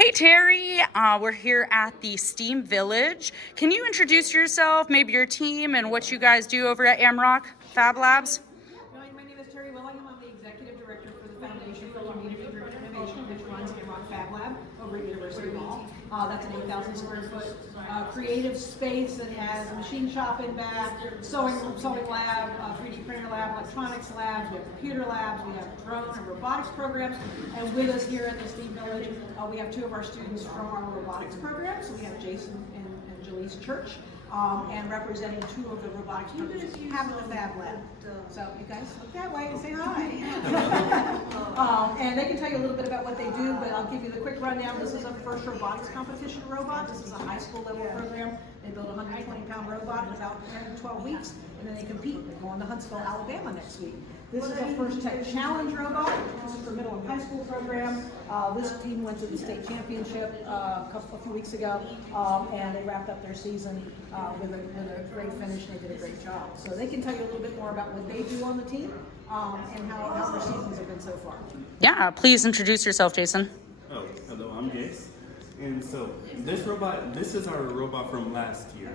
Hey Terry, we're here at the STEAM Village. Can you introduce yourself, maybe your team, and what you guys do over at AMRoC Fab Labs? My name is Terry Willingham. I'm the Executive Director for the Foundation for Community-Driven Innovation, which runs AMRoC Fab Lab over at University Hall. That's an 8,000 square foot creative space that has a machine shop in back, sewing lab, 3D printer lab, electronics labs, we have computer labs, we have drone and robotics programs, and with us here at the STEAM Village, we have two of our students from our robotics program. So we have Jason and Jaleese Church. And representing two of the robotics programs we have in the Fab Lab. So you guys look that way and say hi. And they can tell you a little bit about what they do, but I'll give you the quick rundown. This is a first robotics competition robot. This is a high school level program. They build a 120-pound robot in about 10 to 12 weeks, and then they compete. They go on to Huntsville, Alabama next week. This is a first tech challenge robot. This is for middle and high school program. This team went to the state championship a few weeks ago, and they wrapped up their season with a great finish. They did a great job. So they can tell you a little bit more about what they do on the team and how their seasons have been so far. Yeah, please introduce yourself, Jason. Oh, hello, I'm Jace. And so this is our robot from last year.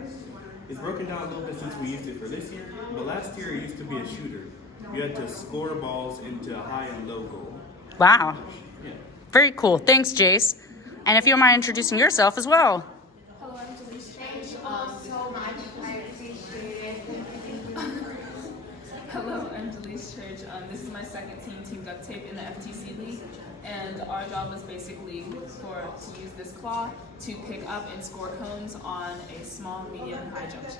It's broken down a little bit since we used it for this year, but last year it used to be a shooter. You had to score balls into a high and low goal. Wow. Yeah. Very cool. Thanks, Jace. And if you don't mind introducing yourself as well. Hello, I'm Jaleese Church. So much. I appreciate it. Hello, I'm Jaleese Church. This is my second team duct tape in the FTC League. And our job was basically to use this claw to pick up and score cones on a small, medium, and high junction.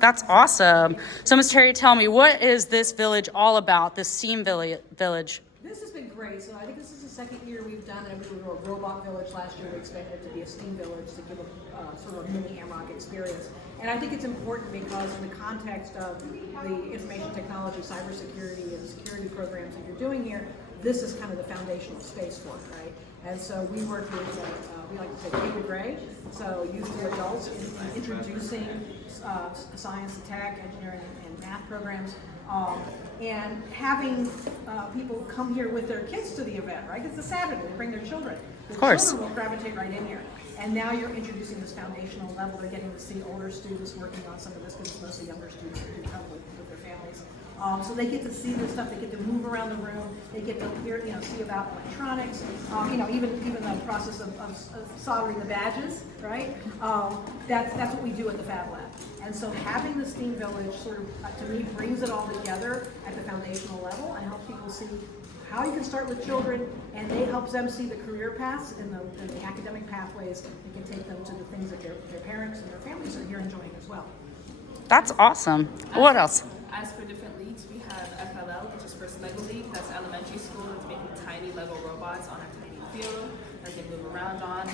That's awesome. So, Ms. Terry, tell me, what is this village all about, this STEAM Village? This has been great. So I think this is the second year we've done it. We were a robot village last year. We expected it to be a STEAM village to give a sort of a mini AMRoC experience. And I think it's important because in the context of the information technology, cybersecurity, and security programs that you're doing here, this is kind of the foundational space for it, right? And so we work with, we like to say K to Gray, so youth to adults in introducing science, tech, engineering, and math programs, and having people come here with their kids to the event, right? It's a Saturday, they bring their children. Of course. Children will gravitate right in here. And now you're introducing this foundational level. They're getting to see older students working on some of this, because it's mostly younger students who come with their families. So they get to see this stuff. They get to move around the room. They get to hear, see about electronics. Even the process of soldering the badges, right? That's what we do at the Fab Lab. And so having the STEAM Village sort of, to me, brings it all together at the foundational level and helps people see how you can start with children, and it helps them see the career paths and the academic pathways that can take them to the things that their parents and their families are here enjoying as well. That's awesome. What else? As for different leagues, we have FLL, which is First Lego League. That's elementary school. It's making tiny Lego robots on a tiny field that they move around on.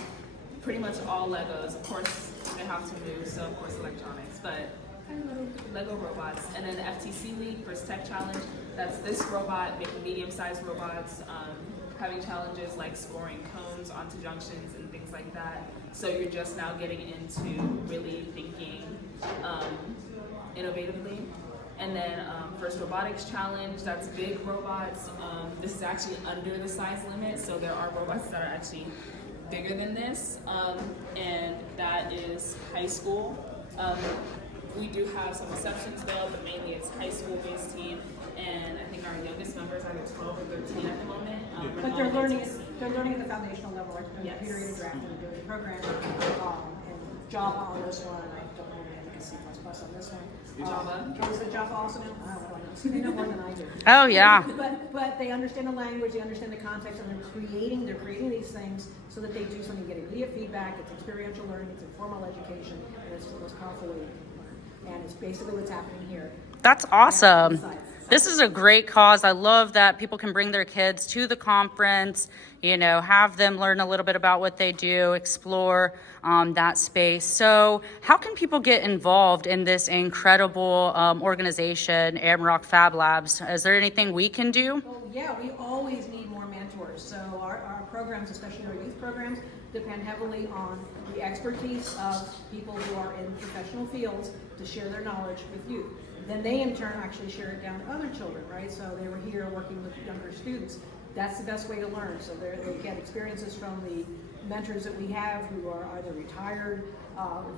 Pretty much all Legos. Of course, they have to move, so of course electronics, but kind of little Lego robots. And then the FTC League, First Tech Challenge, that's this robot making medium-sized robots, having challenges like scoring cones onto junctions and things like that. So you're just now getting into really thinking innovatively. And then First Robotics Challenge, that's big robots. This is actually under the size limit, so there are robots that are actually bigger than this, and that is high school. We do have some exceptions though, but mainly it's high school-based team, and I think our youngest members are either 12 or 13 at the moment. But they're learning at the foundational level, like yes. Computer aided drafting and doing programming, and Java on this one. I don't know if I can C++ on this one. Java. Is it Java also now? I don't know. See, they know more than I do. Oh, yeah. But they understand the language, they understand the context, and they're creating these things so that they do something, get immediate feedback. It's experiential learning, it's informal education, and it's the most powerful way you can learn. And it's basically what's happening here. That's awesome. This is a great cause. I love that people can bring their kids to the conference, have them learn a little bit about what they do, explore that space. So how can people get involved in this incredible organization, AMRoC Fab Labs? Is there anything we can do? Well, yeah, we always need more mentors. So our programs, especially our youth programs, depend heavily on the expertise of people who are in professional fields to share their knowledge with youth. Then they in turn actually share it down to other children, right? So they were here working with younger students. That's the best way to learn. So they get experiences from the mentors that we have who are either retired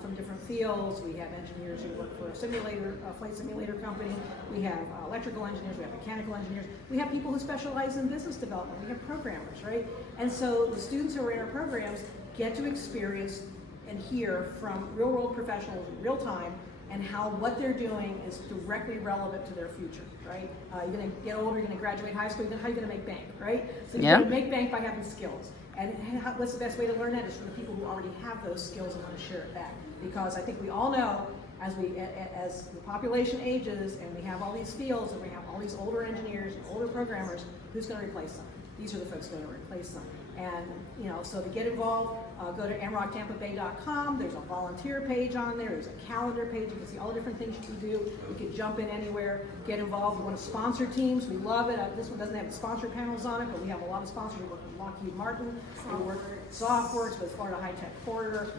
from different fields. We have engineers who work for a simulator, a flight simulator company. We have electrical engineers, we have mechanical engineers. We have people who specialize in business development. We have programmers, right? And so the students who are in our programs get to experience and hear from real world professionals in real time, and how what they're doing is directly relevant to their future, right? You're gonna get older, you're gonna graduate high school, how are you gonna make bank, right? So you're gonna make bank by having skills. And what's the best way to learn that is from the people who already have those skills and want to share it back. Because I think we all know, as the population ages and we have all these fields and we have all these older engineers and older programmers, who's gonna replace them? These are the folks who are gonna replace them. And, you know, so to get involved, go to AMRoCTampaBay.com. There's a volunteer page on there. There's a calendar page. You can see all the different things you can do. You can jump in anywhere, get involved. You want to sponsor teams. We love it. This one doesn't have sponsor panels on it, but we have a lot of sponsors. We work with Lockheed Martin. We work with Softworks, with Florida High Tech Corridor.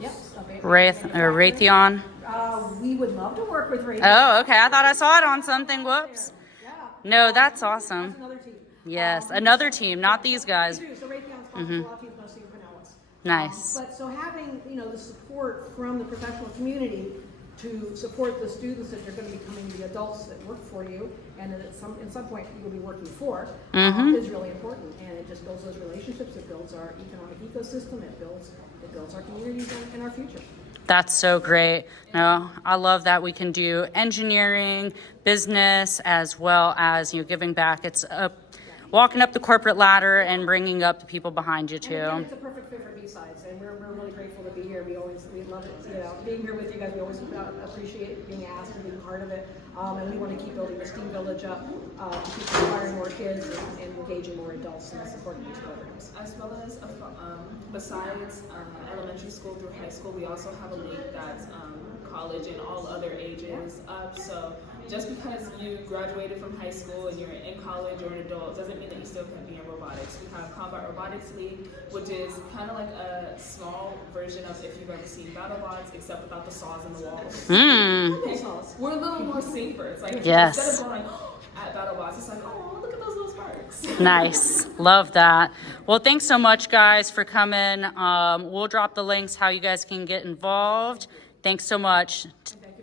Yep. Raytheon. We would love to work with Raytheon. Oh, okay. I thought I saw it on something. Whoops. Yeah. No, that's awesome. That's another team. Yes, another team, not these guys. We do. So Raytheon's sponsors a lot of teams, mostly Pinellas. Nice. But so having, you know, the support from the professional community to support the students that they're going to be becoming the adults that work for you, and that at some point you will be working for, is really important. And it just builds those relationships. It builds our economic ecosystem. It builds our communities and our future. That's so great. No, I love that we can do engineering, business, as well as, you know, giving back. It's walking up the corporate ladder and bringing up the people behind you too. And again, it's a perfect fit for BSides, and we're really grateful to be here. We love it, you know, being here with you guys. We always appreciate being asked and being part of it, and we want to keep building the STEAM Village up to keep inspiring more kids and engaging more adults in supporting these programs. As well as, besides elementary school through high school, we also have a league that's college and all other ages up. So just because you graduated from high school and you're in college or an adult doesn't mean that you still can't be in robotics. We have Combat Robotics League, which is kind of like a small version of if you've ever seen BattleBots, except without the saws in the walls. We're a little more safer. It's like instead of going at BattleBots, it's like, oh, look at those little sparks. Nice. Love that. Well, thanks so much, guys, for coming. We'll drop the links how you guys can get involved. Thanks so much.